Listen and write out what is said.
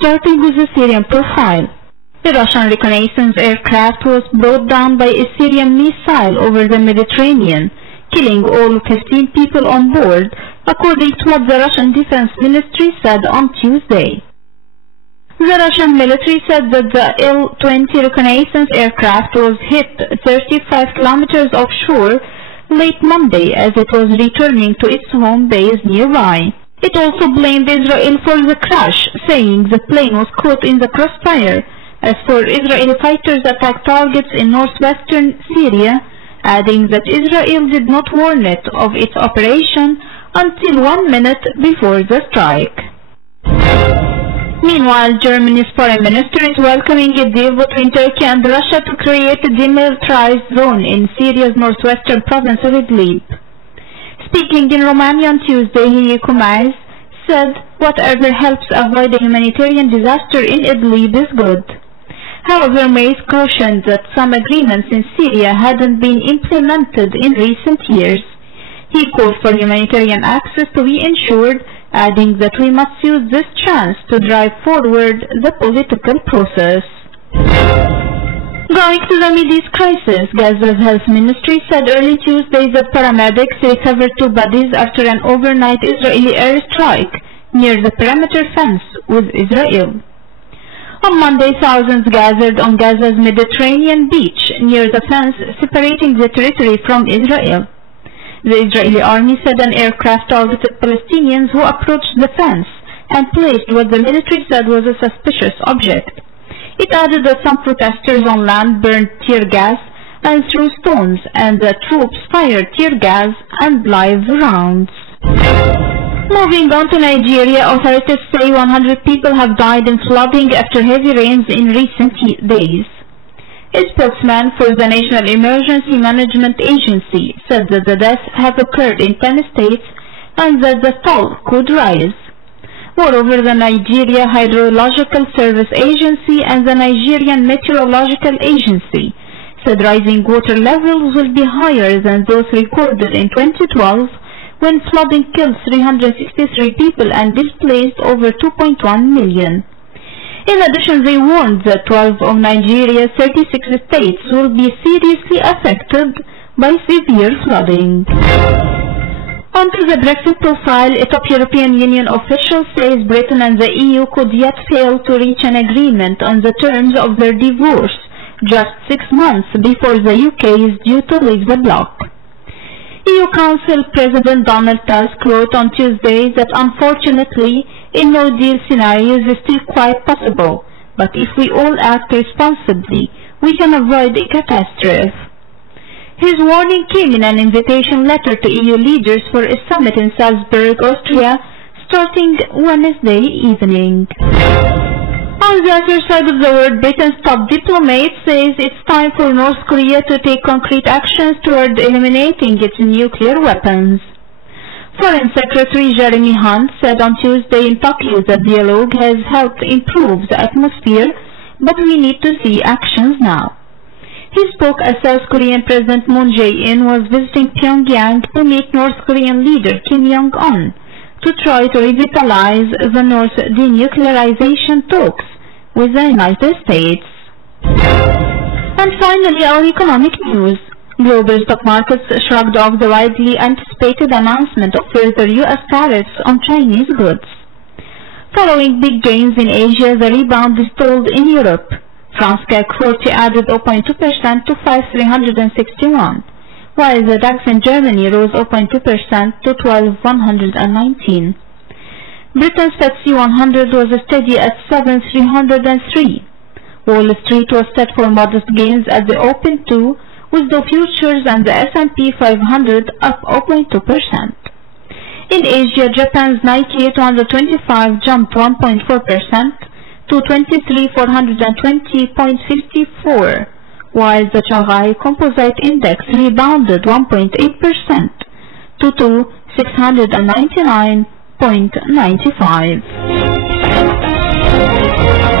starting with the Syrian profile. The Russian reconnaissance aircraft was brought down by a Syrian missile over the Mediterranean, killing all 15 people on board, according to what the Russian Defense Ministry said on Tuesday. The Russian military said that the Il-20 reconnaissance aircraft was hit 35 kilometers offshore late Monday as it was returning to its home base nearby. It also blamed Israel for the crash, saying the plane was caught in the crossfire, as for Israeli fighters attacked targets in northwestern Syria, adding that Israel did not warn it of its operation until 1 minute before the strike. Meanwhile, Germany's foreign minister is welcoming a deal between Turkey and Russia to create a demilitarized zone in Syria's northwestern province of Idlib. Speaking in Romania on Tuesday, he said whatever helps avoid a humanitarian disaster in Idlib is good. However, Mays cautioned that some agreements in Syria hadn't been implemented in recent years. He called for humanitarian access to be ensured, adding that we must use this chance to drive forward the political process. Going to the Mideast crisis, Gaza's health ministry said early Tuesday that paramedics recovered 2 bodies after an overnight Israeli airstrike near the perimeter fence with Israel. On Monday, thousands gathered on Gaza's Mediterranean beach near the fence separating the territory from Israel. The Israeli army said an aircraft targeted Palestinians who approached the fence and placed what the military said was a suspicious object. It added that some protesters on land burned tear gas and threw stones, and the troops fired tear gas and live rounds. Moving on to Nigeria, authorities say 100 people have died in flooding after heavy rains in recent days. A spokesman for the National Emergency Management Agency said that the deaths have occurred in 10 states and that the toll could rise. Moreover, the Nigeria Hydrological Service Agency and the Nigerian Meteorological Agency said rising water levels will be higher than those recorded in 2012, when flooding killed 363 people and displaced over 2.1 million. In addition, they warned that 12 of Nigeria's 36 states will be seriously affected by severe flooding. Onto the Brexit profile, a top European Union official says Britain and the EU could yet fail to reach an agreement on the terms of their divorce just 6 months before the UK is due to leave the bloc. EU Council President Donald Tusk wrote on Tuesday that unfortunately a no-deal scenario is still quite possible, but if we all act responsibly, we can avoid a catastrophe. His warning came in an invitation letter to EU leaders for a summit in Salzburg, Austria, starting Wednesday evening. On the other side of the world, Britain's top diplomat says it's time for North Korea to take concrete actions toward eliminating its nuclear weapons. Foreign Secretary Jeremy Hunt said on Tuesday in Tokyo that dialogue has helped improve the atmosphere, but we need to see actions now. He spoke as South Korean President Moon Jae-in was visiting Pyongyang to meet North Korean leader Kim Jong-un to try to revitalize the North denuclearization talks with the United States. And finally, our economic news. Global stock markets shrugged off the widely anticipated announcement of further U.S. tariffs on Chinese goods. Following big gains in Asia, the rebound stalled in Europe. France CAC 40 added 0.2% to 5,361, while the DAX in Germany rose 0.2% to 12,119. Britain's FTSE 100 was steady at 7,303. Wall Street was set for modest gains at the open too, with the futures and the S&P 500 up 0.2%. In Asia, Japan's Nikkei 225 jumped 1.4% to 23,420.54, while the Shanghai Composite Index rebounded 1.8% to 2,699.95.